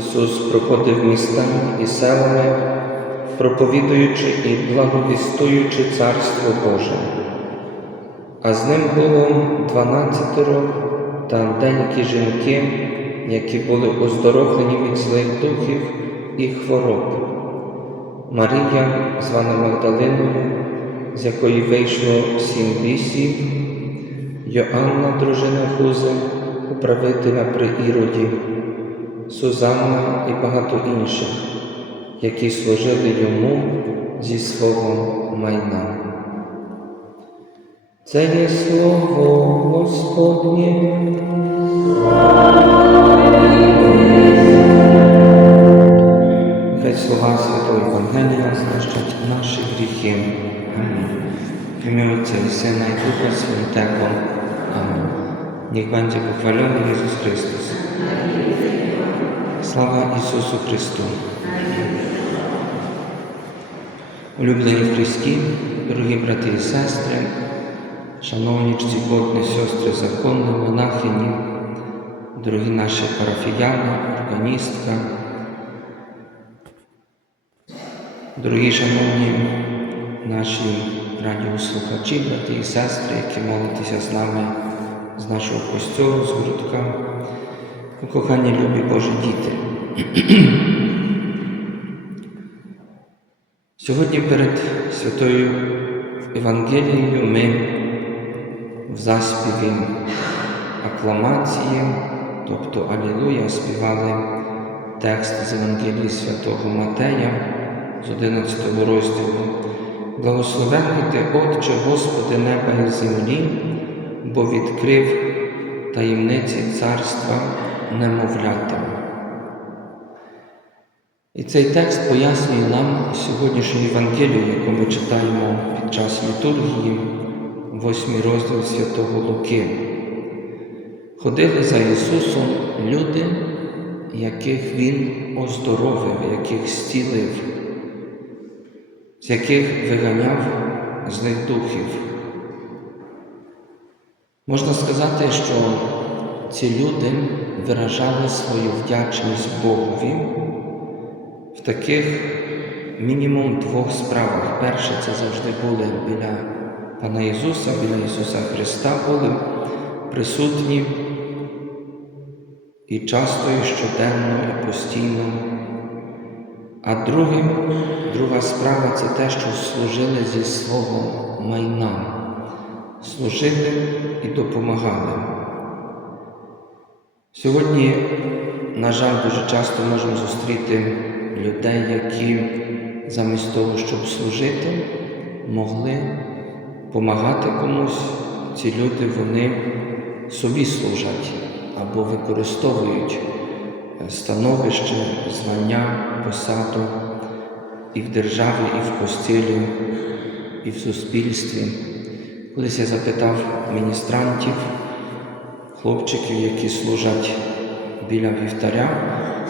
Ісус проходив містами і селами, проповідуючи і благовістуючи Царство Боже. А з ним було дванадцятеро та деякі жінки, які були оздоровлені від злих духів і хвороб. Марія, звана Магдалиною, з якої вийшло сім бісів, Йоанна, дружина Хузи, управителя при Іроді, Сузанна і багато інших, які служили йому зі свого майна. Це є слово Господнє. Хай слова Святого Євангелія знищать наші гріхи. Амінь. I Syna i Ducha Świętego. Amen. Niech będzie pochwalony Jezus Chrystus. Слава Ісусу Христу! Улюблені в Христі, дорогі брати і сестри, шановні чтіботні сестри законні, монахині, дорогі наші парафіяни, органістка, дорогі шановні наші радіослухачі, брати і сестри, які молитеся з нами з нашого костюлу, з грудка, кохані любі Божі діти. Сьогодні перед Святою Євангелією ми в заспіві акламації, тобто Алілуя, співали текст з Євангелії Святого Матея з 11 розділу. Благословенний ти, Отче, Господи неба і землі, бо відкрив таємниці царства немовлятам. І цей текст пояснює нам сьогоднішню Євангелію, яку ми читаємо під час літургії, восьмий розділ Святого Луки. Ходили за Ісусом люди, яких Він оздоровив, яких зцілив, з яких виганяв злих духів. Можна сказати, що ці люди виражали свою вдячність Богові в таких мінімум двох справах. Перше, це завжди були біля Пана Ісуса, біля Ісуса Христа були присутні і часто, і щоденно, і постійно. А друге, друга справа це те, що служили зі свого майна, служили і допомагали. Сьогодні, на жаль, дуже часто можемо зустріти людей, які замість того, щоб служити, могли допомагати комусь. Ці люди вони собі служать або використовують становище, звання, посаду і в державі, і в постілі, і в суспільстві. Колись я запитав міністрантів, хлопчиків, які служать біля вівтаря,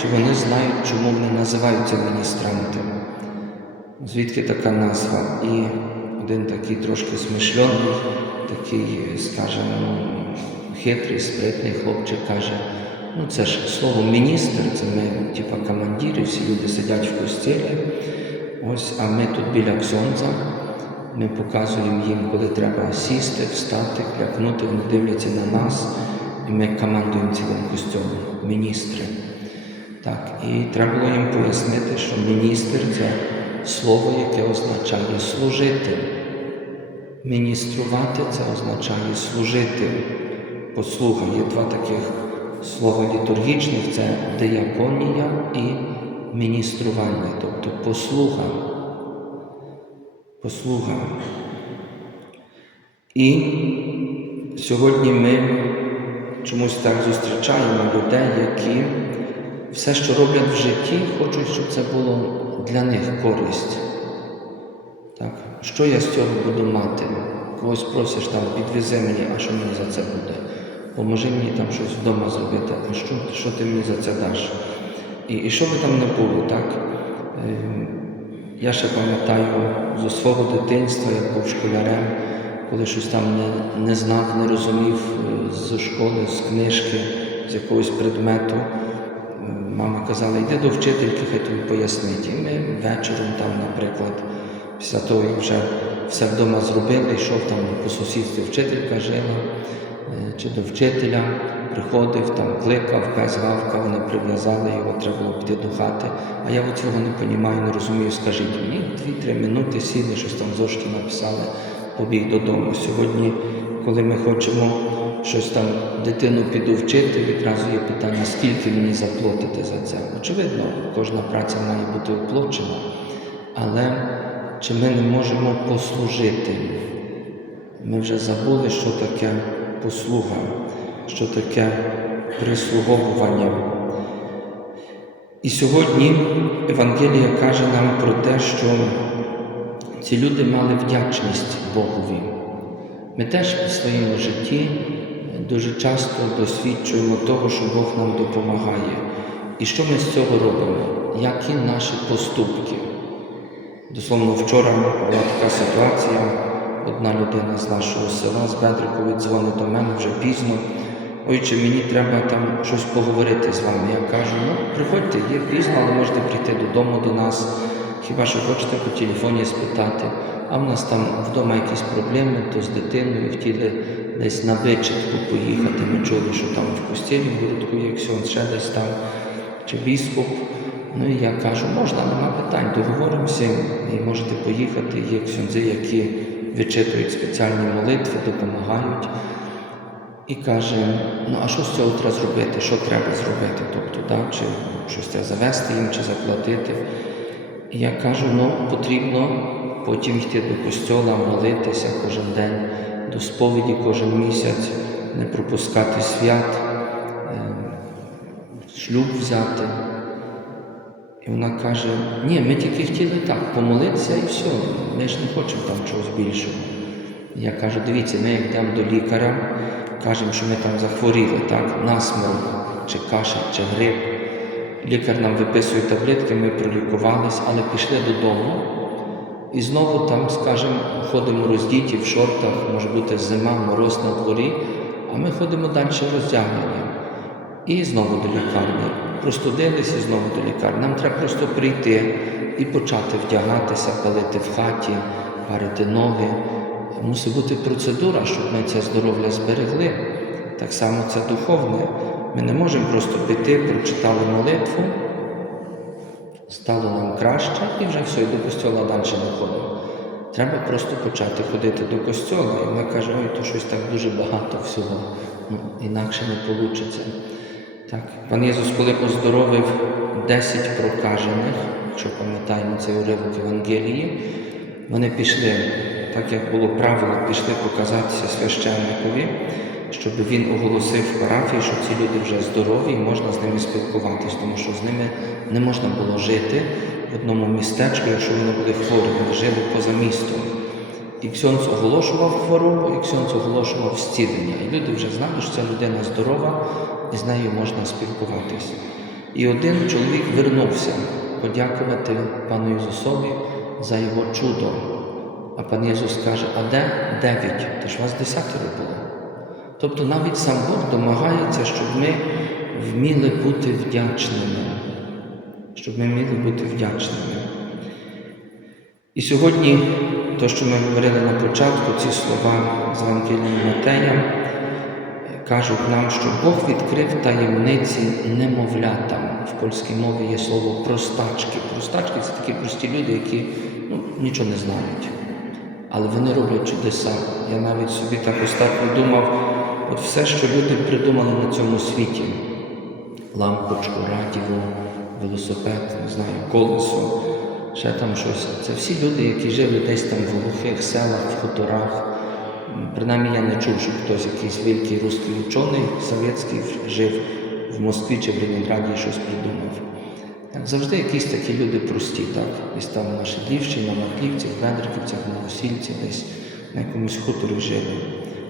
чи вони знають, чому вони називаються міністранти, звідки така назва. І один такий трошки смишлений, такий, скажімо, хитрий, спритний хлопчик каже, ну це ж слово міністр, це ми, типа командири, всі люди сидять в постелі, ось, а ми тут біля ксонза, ми показуємо їм, коли треба сісти, встати, клякнути, вони дивляться на нас, і ми командуємо цілим костюмом, міністри. Так, і треба було їм пояснити, що міністр це слово, яке означає служити. Мініструвати це означає служити. Послуга є два таких слова літургічних це дияконія і міністрування, тобто послуга. Послуга. І сьогодні ми чомусь так зустрічаємо людей, які все, що роблять в житті, хочуть, щоб це було для них користь. Так? Що я з цього буду мати? Когось просиш там, підвези мені, а що мені за це буде? Поможи мені там щось вдома зробити, а що, що ти мені за це даш? І, і що би там не було, так? Е, я ще пам'ятаю зі свого дитинства, як був школярем, коли щось там не, не знав, не розумів е, з школи, з книжки, з якогось предмету. Мама казала, йди до вчительки, хай тобі пояснить. І ми вечором там, наприклад, після того, як вже все вдома зробили, йшов там по сусідстві вчителька жила, е, чи до вчителя, приходив, там кликав, пес гавкав, вони прив'язали його, треба було піти до хати. А я от цього не розумію, не розумію. Скажіть мені, дві-три минути сіли, щось там зошиті написали, побіг додому. Сьогодні, коли ми хочемо щось там дитину підувчити, відразу є питання, скільки мені заплатити за це. Очевидно, кожна праця має бути оплачена, але чи ми не можемо послужити? Ми вже забули, що таке послуга, що таке прислуговування. І сьогодні Евангелія каже нам про те, що ці люди мали вдячність Богові. Ми теж в своєму житті дуже часто досвідчуємо того, що Бог нам допомагає. І що ми з цього робимо? Які наші поступки? Дословно, вчора була така ситуація. Одна людина з нашого села, з Бедрикові, дзвонить до мене вже пізно. Чи мені треба там щось поговорити з вами. Я кажу, ну приходьте, є пізно, але можете прийти додому до нас. Хіба що хочете по телефоні спитати, а в нас там вдома якісь проблеми, то з дитиною хотіли десь на вичитку поїхати. Ми чули, що там в костілі в городку є ксьон, ще десь там, чи біскуп. Ну і я кажу, можна, нема питань, договоримося і можете поїхати. Є ксьонзи, які вичитують спеціальні молитви, допомагають. І каже, ну а що з цього треба зробити? Що треба зробити? Тобто, да, чи щось треба завести їм, чи заплатити. І я кажу, ну потрібно потім йти до костьола, молитися кожен день, до сповіді кожен місяць, не пропускати свят, е, шлюб взяти. І вона каже, ні, ми тільки хотіли так, помолитися і все. Ми ж не хочемо там чогось більшого. Я кажу, дивіться, ми як йдемо до лікаря, кажемо, що ми там захворіли, так, насморк, чи кашель, чи грип. Лікар нам виписує таблетки, ми пролікувались, але пішли додому. І знову там, скажімо, ходимо роздіті в шортах, може бути зима, мороз на дворі, а ми ходимо далі роздягнені. І знову до лікарні. Простудилися і знову до лікарні. Нам треба просто прийти і почати вдягатися, палити в хаті, парити ноги. Мусить бути процедура, щоб ми це здоров'я зберегли. Так само це духовне. Ми не можемо просто піти, прочитали молитву, стало нам краще і вже все, і до костьола далі не ходимо. Треба просто почати ходити до костьола. І вона каже, ой, то щось так дуже багато всього. Ну, інакше не вийде. Так, пан Єсус, коли оздоровив 10 прокажених, якщо пам'ятаємо цей уривок Євангелії, вони пішли, так як було правило, пішли показатися священникові, щоб він оголосив парафії, що ці люди вже здорові і можна з ними спілкуватись, тому що з ними не можна було жити в одному містечку, якщо вони були хворі, вони жили поза містом. І Ксьонц оголошував хворобу, і Ксьонц оголошував зцілення. І люди вже знали, що ця людина здорова, і з нею можна спілкуватись. І один чоловік вернувся подякувати пану Ісусові за його чудо. А пан Ісус каже, а де дев'ять? Та ж вас десятеро було. Тобто навіть сам Бог домагається, щоб ми вміли бути вдячними, щоб ми вміли бути вдячними. І сьогодні, то, що ми говорили на початку, ці слова з Евангелії Матея, кажуть нам, що Бог відкрив таємниці немовлятам. В польській мові є слово простачки. Простачки це такі прості люди, які ну, нічого не знають. Але вони роблять чудеса. Я навіть собі так ось так придумав, от все, що люди придумали на цьому світі: лампочку, радіо, велосипед, не знаю, колесо, ще там щось. Це всі люди, які жили десь там в глухих селах, в хуторах. Принаймні я не чув, щоб хтось якийсь великий русський учений совєтський жив в Москві чи в Ленінграді і щось придумав. Так, завжди якісь такі люди прості, так? Десь там на Шедлівщині, на Марківцях, Бендриківцях, на десь на якомусь хуторі жили.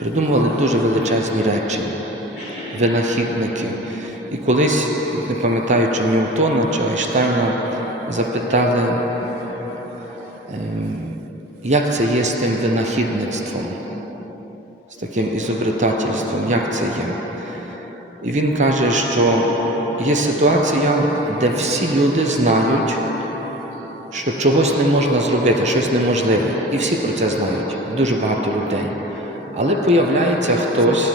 Придумували дуже величезні речі, винахідники. І колись, не пам'ятаю, чи Ньютона, чи Айштайна, запитали, як це є з тим винахідництвом, з таким ізобретательством, як це є. І він каже, що є ситуація, де всі люди знають, що чогось не можна зробити, щось неможливе. І всі про це знають, дуже багато людей. Але появляється хтось,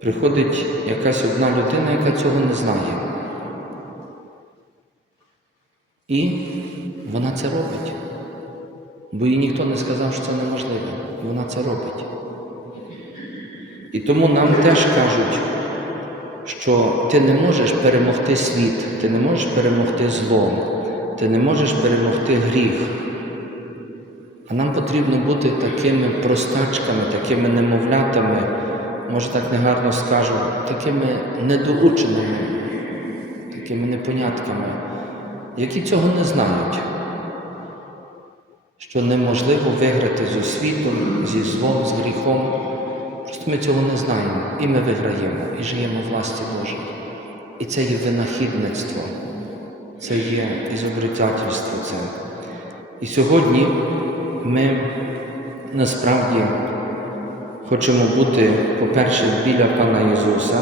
приходить якась одна людина, яка цього не знає. І вона це робить. Бо їй ніхто не сказав, що це неможливо. І вона це робить. І тому нам теж кажуть, що ти не можеш перемогти світ, ти не можеш перемогти зло, ти не можеш перемогти гріх. А нам потрібно бути такими простачками, такими немовлятами, може так негарно скажу, такими недоученими, такими непонятками, які цього не знають, що неможливо виграти з освітом, зі злом, з гріхом. Ми цього не знаємо, і ми виграємо, і живемо в власті Божій. І це є винахідництво, це є ізобретательство. Це. І сьогодні ми насправді хочемо бути, по-перше, біля Пана Ісуса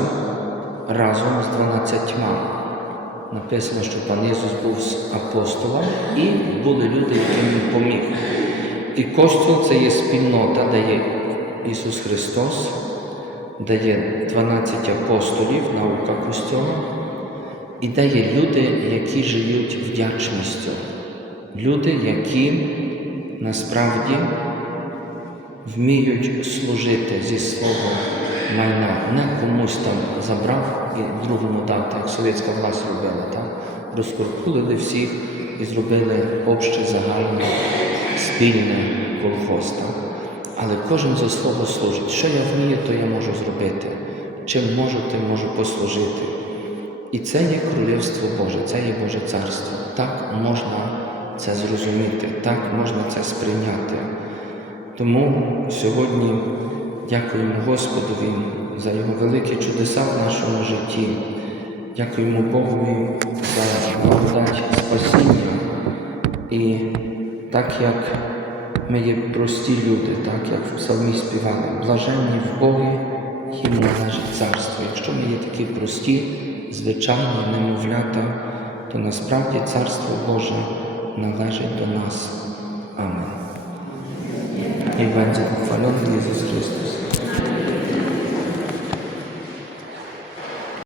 разом з дванадцятьма. Написано, що пан Ісус був з апостолом і були люди, яким він поміг. І Костюл це є спільнота, де є Ісус Христос, де є 12 апостолів, наука Костюла, і де є люди, які живуть вдячністю. Люди, які насправді вміють служити зі свого майна, не комусь там забрав і другому дав, як совєтська власть робила, так? розкуркулили всіх і зробили обще загальне спільне колхоз. Так? Але кожен за слово служить. Що я вмію, то я можу зробити. Чим можу, тим можу послужити. І це є Королівство Боже, це є Боже Царство. Так можна це зрозуміти, так можна це сприйняти. Тому сьогодні дякуємо Господові за Його великі чудеса в нашому житті. Дякуємо Богові за благодать спасіння. І так як ми є прості люди, так як в псалмі співали, блаженні в Богі, їм належить царство. Якщо ми є такі прості, звичайні немовлята, то насправді Царство Боже належить до нас. Амінь. І będzie pochwalony Ісус Chrystus.